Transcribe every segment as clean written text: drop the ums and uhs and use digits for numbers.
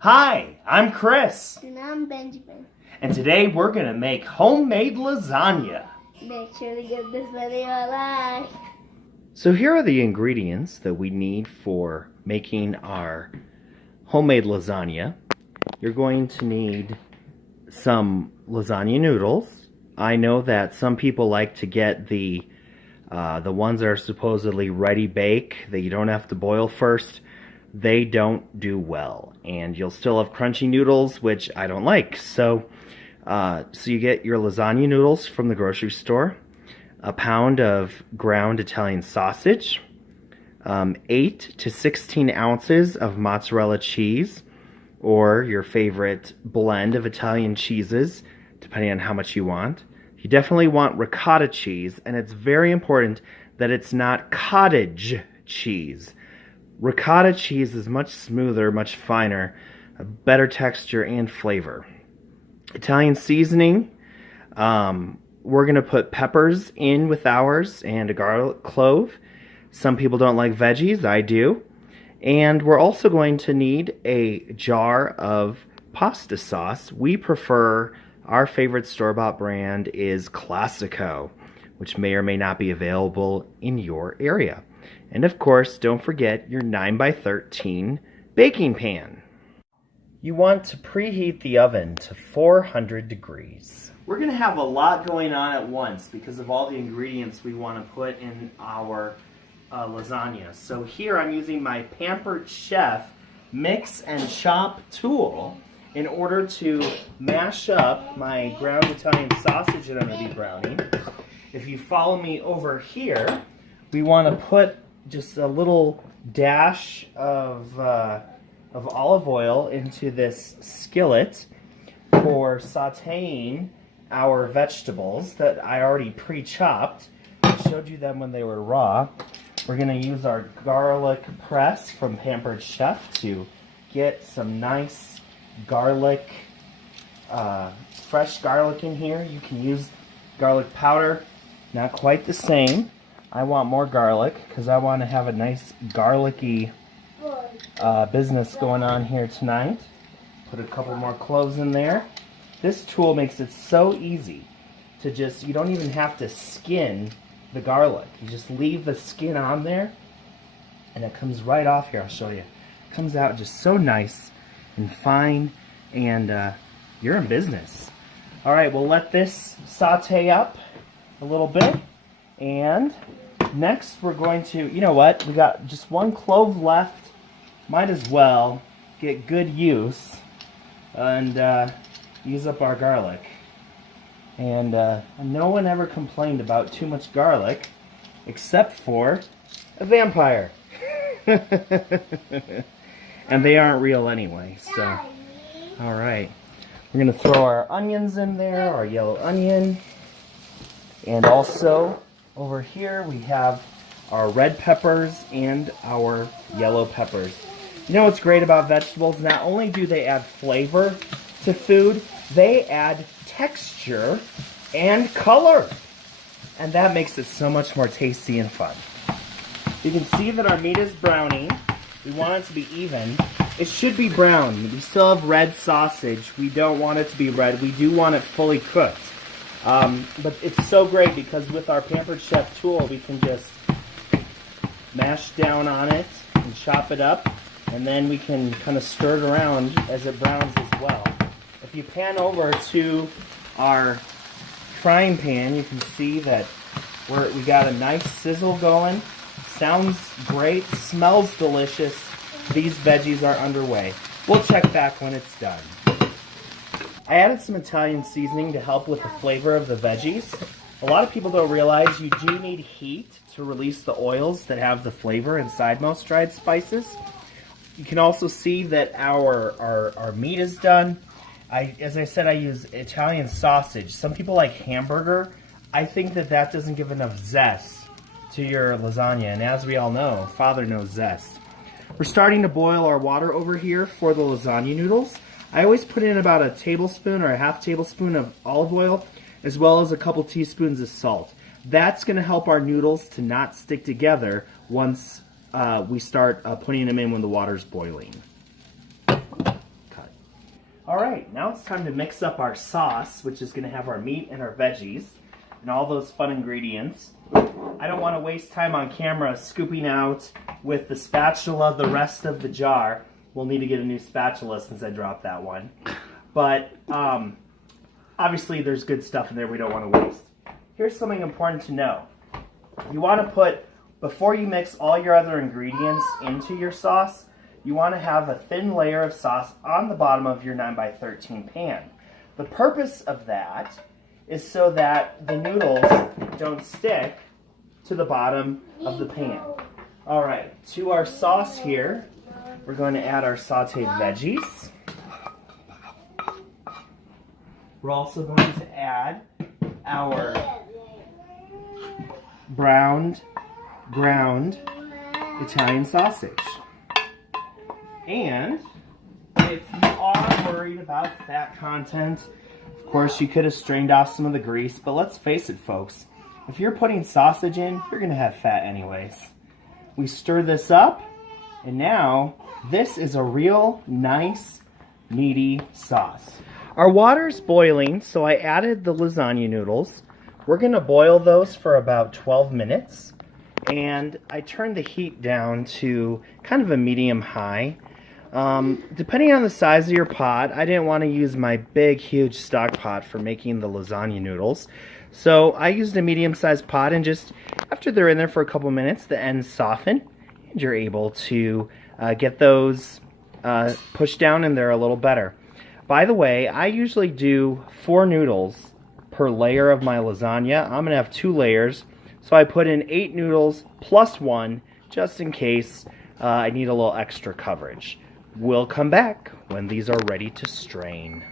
Hi, I'm Chris. And I'm Benjamin. And today we're going to make homemade lasagna. Make sure to give this video a like. So here are the ingredients that we need for making our homemade lasagna. You're going to need some lasagna noodles. I know that some people like to get the ones that are supposedly ready bake, that you don't have to boil first. They don't do well, and you'll still have crunchy noodles, which I don't like. So you get your lasagna noodles from the grocery store, a pound of ground Italian sausage, 8 to 16 ounces of mozzarella cheese, or your favorite blend of Italian cheeses, depending on how much you want. You definitely want ricotta cheese, and it's very important that it's not cottage cheese. Ricotta cheese is much smoother, much finer, a better texture and flavor. Italian seasoning, we're going to put peppers in with ours and a garlic clove. Some people don't like veggies, I do. And we're also going to need a jar of pasta sauce. We prefer, our favorite store-bought brand is Classico, which may or may not be available in your area. And of course, don't forget your 9x13 baking pan. You want to preheat the oven to 400 degrees. We're going to have a lot going on at once because of all the ingredients we want to put in our lasagna. So here I'm using my Pampered Chef mix and chop tool in order to mash up my ground Italian sausage that I'm going to be browning. If you follow me over here, we want to put just a little dash of olive oil into this skillet for sauteing our vegetables that I already pre-chopped. I showed you them when they were raw. We're going to use our garlic press from Pampered Chef to get some nice garlic, fresh garlic in here. You can use garlic powder, not quite the same. I want more garlic because I want to have a nice garlicky business going on here tonight. Put a couple more cloves in there. This tool makes it so easy to just, you don't even have to skin the garlic. You just leave the skin on there and it comes right off here. I'll show you. It comes out just so nice and fine, and you're in business. Alright, we'll let this saute up a little bit. And next we're going to, you know what, we got just one clove left. Might as well get good use and use up our garlic. And no one ever complained about too much garlic except for a vampire. And they aren't real anyway, so. Alright, we're going to throw our onions in there, our yellow onion. And also, over here we have our red peppers and our yellow peppers. You know what's great about vegetables? Not only do they add flavor to food, they add texture and color. And that makes it so much more tasty and fun. You can see that our meat is browning. We want it to be even. It should be brown. We still have red sausage. We don't want it to be red. We do want it fully cooked. But it's so great because with our Pampered Chef tool, we can just mash down on it and chop it up, and then we can kind of stir it around as it browns as well. If you pan over to our frying pan, you can see that we got a nice sizzle going. Sounds great, smells delicious. These veggies are underway. We'll check back when it's done. I added some Italian seasoning to help with the flavor of the veggies. A lot of people don't realize you do need heat to release the oils that have the flavor inside most dried spices. You can also see that our meat is done. As I said, I use Italian sausage. Some people like hamburger. I think that doesn't give enough zest to your lasagna. And as we all know, Father knows zest. We're starting to boil our water over here for the lasagna noodles. I always put in about a tablespoon or a half tablespoon of olive oil, as well as a couple teaspoons of salt. That's going to help our noodles to not stick together once we start putting them in when the water's boiling. All right, now it's time to mix up our sauce, which is going to have our meat and our veggies and all those fun ingredients. I don't want to waste time on camera scooping out with the spatula the rest of the jar. We'll need to get a new spatula since I dropped that one. But obviously there's good stuff in there we don't want to waste. Here's something important to know. You want to put, before you mix all your other ingredients into your sauce, you want to have a thin layer of sauce on the bottom of your 9x13 pan. The purpose of that is so that the noodles don't stick to the bottom of the pan. All right, to our sauce here, we're going to add our sauteed veggies. We're also going to add our browned, ground Italian sausage. And if you are worried about fat content, of course you could have strained off some of the grease, but let's face it, folks, if you're putting sausage in, you're going to have fat anyways. We stir this up, and now this is a real nice, meaty sauce. Our water's boiling, so I added the lasagna noodles. We're going to boil those for about 12 minutes, and I turned the heat down to kind of a medium-high. Depending on the size of your pot, I didn't want to use my big, huge stock pot for making the lasagna noodles. So I used a medium-sized pot, and just after they're in there for a couple minutes, the ends soften, and you're able to get those pushed down in there a little better. By the way, I usually do 4 noodles per layer of my lasagna. I'm going to have 2 layers, so I put in 8 noodles plus 1, just in case I need a little extra coverage. We'll come back when these are ready to strain.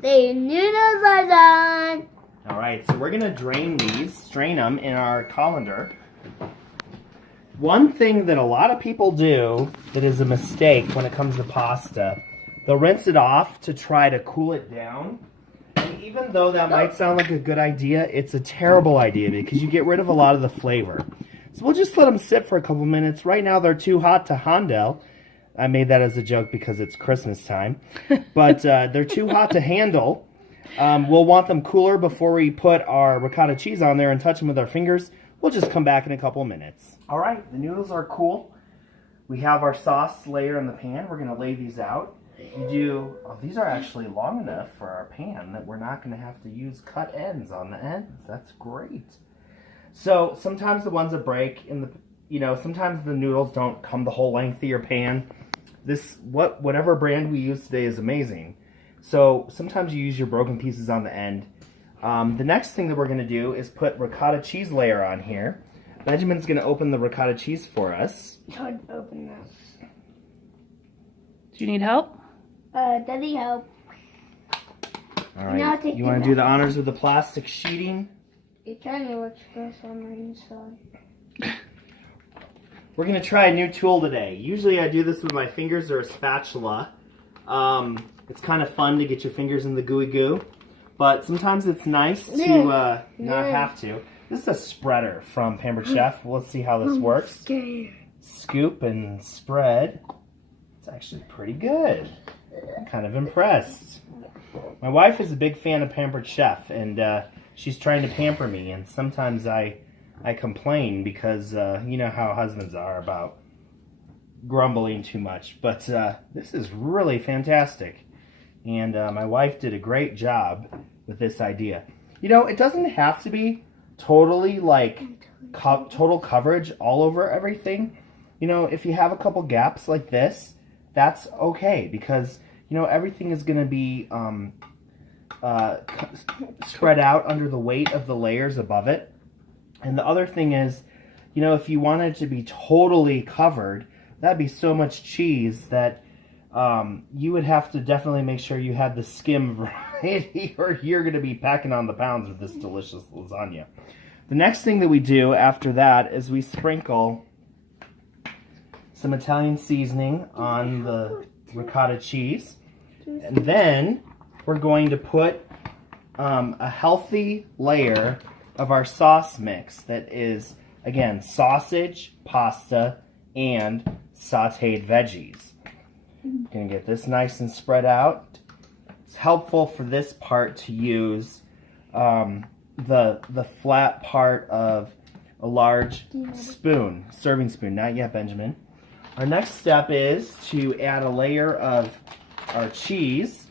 The noodles are done. All right, so we're going to drain these, strain them in our colander. One thing that a lot of people do that is a mistake when it comes to pasta, they'll rinse it off to try to cool it down. And even though that might sound like a good idea, it's a terrible idea because you get rid of a lot of the flavor. So we'll just let them sit for a couple minutes. Right now they're too hot to handle. I made that as a joke because it's Christmas time. But they're too hot to handle. We'll want them cooler before we put our ricotta cheese on there and touch them with our fingers. We'll just come back in a couple minutes. All right, the noodles are cool. We have our sauce layer in the pan. We're going to lay these out. These are actually long enough for our pan that we're not going to have to use cut ends on the ends. That's great. So sometimes the ones that break sometimes the noodles don't come the whole length of your pan. Whatever brand we use today is amazing. So sometimes you use your broken pieces on the end. The next thing that we're going to do is put ricotta cheese layer on here. Benjamin's going to open the ricotta cheese for us. It's hard to open that. Do you need help? Daddy, help. All right, you want to do the honors with the plastic sheeting? It kind of looks gross on the inside. We're going to try a new tool today. Usually I do this with my fingers or a spatula. It's kind of fun to get your fingers in the gooey goo. But sometimes it's nice to not have to. This is a spreader from Pampered Chef. Let's see how this works. Scared. Scoop and spread. It's actually pretty good. I'm kind of impressed. My wife is a big fan of Pampered Chef, and she's trying to pamper me, and sometimes I complain because you know how husbands are about grumbling too much. But this is really fantastic, and my wife did a great job with this idea. You know, it doesn't have to be totally like total coverage all over everything. You know, if you have a couple gaps like this, that's okay, because you know everything is going to be spread out under the weight of the layers above it. And the other thing is, you know, if you wanted to be totally covered, that'd be so much cheese that you would have to definitely make sure you had the skim variety, or you're going to be packing on the pounds with this delicious lasagna. The next thing that we do after that is we sprinkle some Italian seasoning on the ricotta cheese. And then we're going to put a healthy layer of our sauce mix that is, again, sausage, pasta, and sauteed veggies. Gonna get this nice and spread out. It's helpful for this part to use the flat part of a large spoon, serving spoon. Not yet, Benjamin. Our next step is to add a layer of our cheese,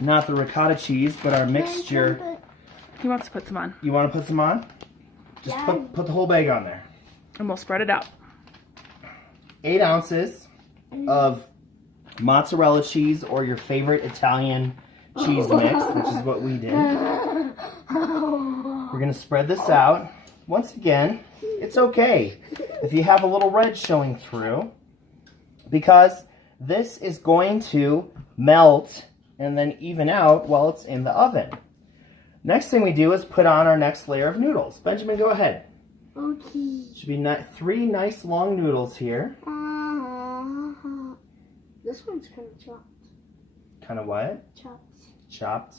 not the ricotta cheese, but our mixture. He wants to put some on. You want to put some on? Just put the whole bag on there. And we'll spread it out. 8 ounces of mozzarella cheese or your favorite Italian cheese mix, which is what we did. We're going to spread this out. Once again, it's okay if you have a little red showing through, because this is going to melt and then even out while it's in the oven. Next thing we do is put on our next layer of noodles. Benjamin, go ahead. Okay. Should be 3 nice long noodles here. This one's kind of chopped. Kind of what? Chopped Chopped.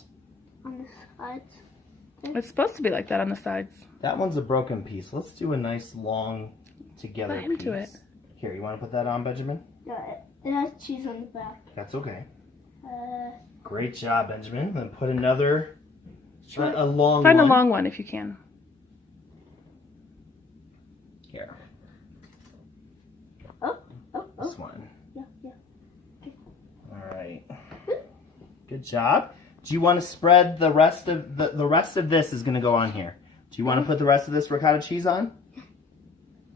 on the sides. It's supposed to be like that on the sides. That one's a broken piece. Let's do a nice long together Bite into piece. it. Here, you want to put that on, Benjamin? Yeah, it has cheese on the back. That's okay. Uh, Great job, Benjamin. Then put another, a long Find one. a long one if you can. Here, oh. this one. Yeah. All right. Good job. Do you want to spread the rest of the rest of this is going to go on here? Do you want to put the rest of this ricotta cheese on?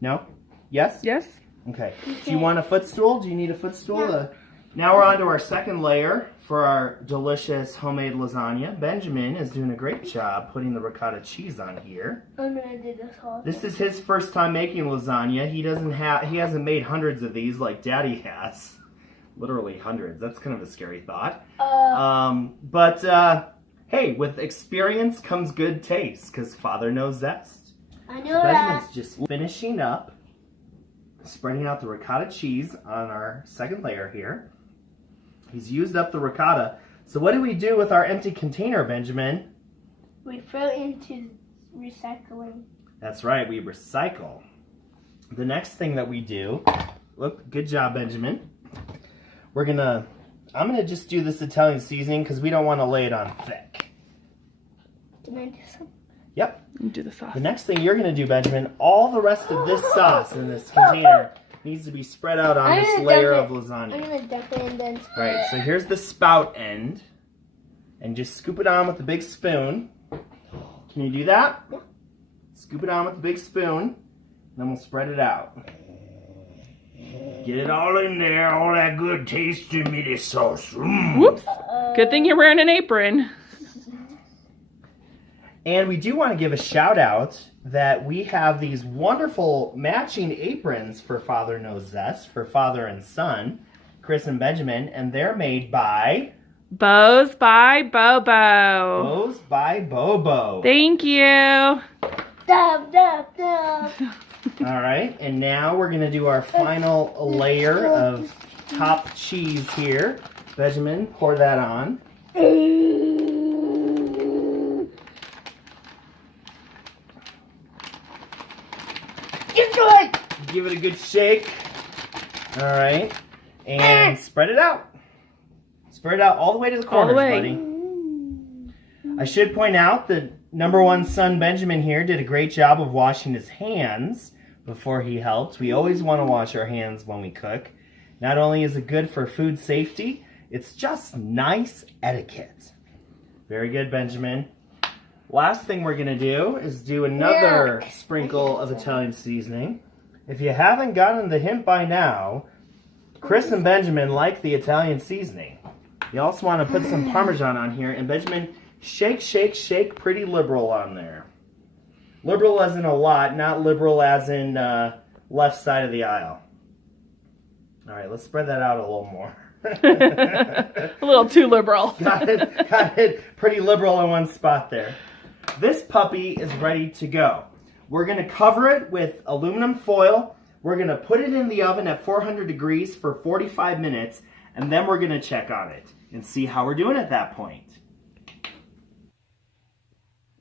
No? Yes? Yes? Okay. Do you want a footstool? Do you need a footstool? Yeah. Now we're on to our second layer for our delicious homemade lasagna. Benjamin is doing a great job putting the ricotta cheese on here. I'm gonna do this whole This is his first time making lasagna. He hasn't made hundreds of these like Daddy has. Literally hundreds. That's kind of a scary thought. But hey, with experience comes good taste, because Father knows zest. I know So that. Benjamin's just finishing up, spreading out the ricotta cheese on our second layer here. He's used up the ricotta. So what do we do with our empty container, Benjamin? We throw it into recycling. That's right, we recycle. The next thing that we do, look, good job, Benjamin. I'm gonna just do this Italian seasoning because we don't want to lay it on thick. Can I do some? Yep. And do the sauce. The next thing you're gonna do, Benjamin, all the rest of this sauce in this container needs to be spread out on this layer of I'm lasagna. gonna dump it and then spread Right, it. so here's the spout end. And just scoop it on with the big spoon. Can you do that? Yeah. Scoop it on with the big spoon. And then we'll spread it out. Get it all in there, all that good tasty meaty sauce. Whoops. Good thing you're wearing an apron. And we do want to give a shout out that we have these wonderful matching aprons for Father Knows Zest, for father and son, Chris and Benjamin, and they're made by Bows by Bobo. Bows by Bobo. Thank you. Dub, dub, dub. All right, and now we're going to do our final layer of top cheese here. Benjamin, pour that on. Give it a good shake. All right, and spread it out. Spread it out all the way to the All the corners, way. buddy. I should point out that number one son Benjamin here did a great job of washing his hands before he helped. We always want to wash our hands when we cook. Not only is it good for food safety, it's just nice etiquette. Very good, Benjamin. Last thing we're going to do is do another sprinkle of Italian seasoning. If you haven't gotten the hint by now, Chris and Benjamin like the Italian seasoning. You also want to put some Parmesan on here. And Benjamin, shake, shake, shake pretty liberal on there. Liberal as in a lot, not liberal as in left side of the aisle. All right, let's spread that out a little more. A little too liberal. Got it. Pretty liberal in one spot there. This puppy is ready to go. We're going to cover it with aluminum foil. We're going to put it in the oven at 400 degrees for 45 minutes, and then we're going to check on it and see how we're doing at that point.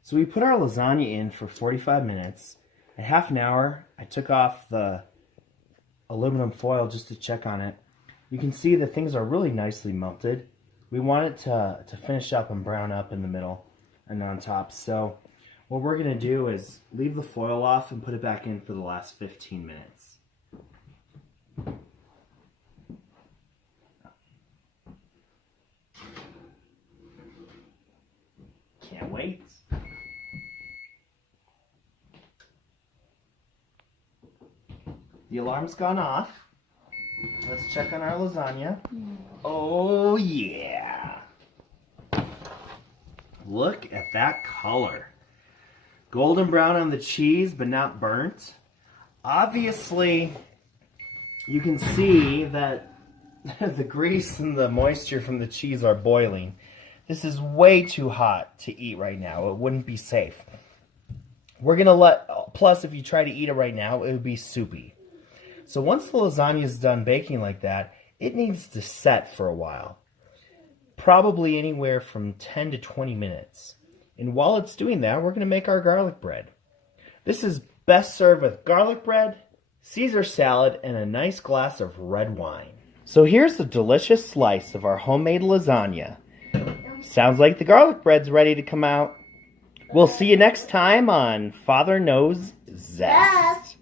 So we put our lasagna in for 45 minutes. At half an hour, I took off the aluminum foil just to check on it. You can see that things are really nicely melted. We want it to finish up and brown up in the middle and on top. So what we're going to do is leave the foil off and put it back in for the last 15 minutes. Can't wait. The alarm's gone off. Let's check on our lasagna. Oh yeah. Look at that color. Golden brown on the cheese, but not burnt. Obviously, you can see that the grease and the moisture from the cheese are boiling. This is way too hot to eat right now. It wouldn't be safe. We're gonna plus if you try to eat it right now, it would be soupy. So once the lasagna is done baking like that, it needs to set for a while. Probably anywhere from 10 to 20 minutes. And while it's doing that, we're gonna make our garlic bread. This is best served with garlic bread, Caesar salad, and a nice glass of red wine. So here's a delicious slice of our homemade lasagna. Sounds like the garlic bread's ready to come out. We'll see you next time on Father Knows Zest.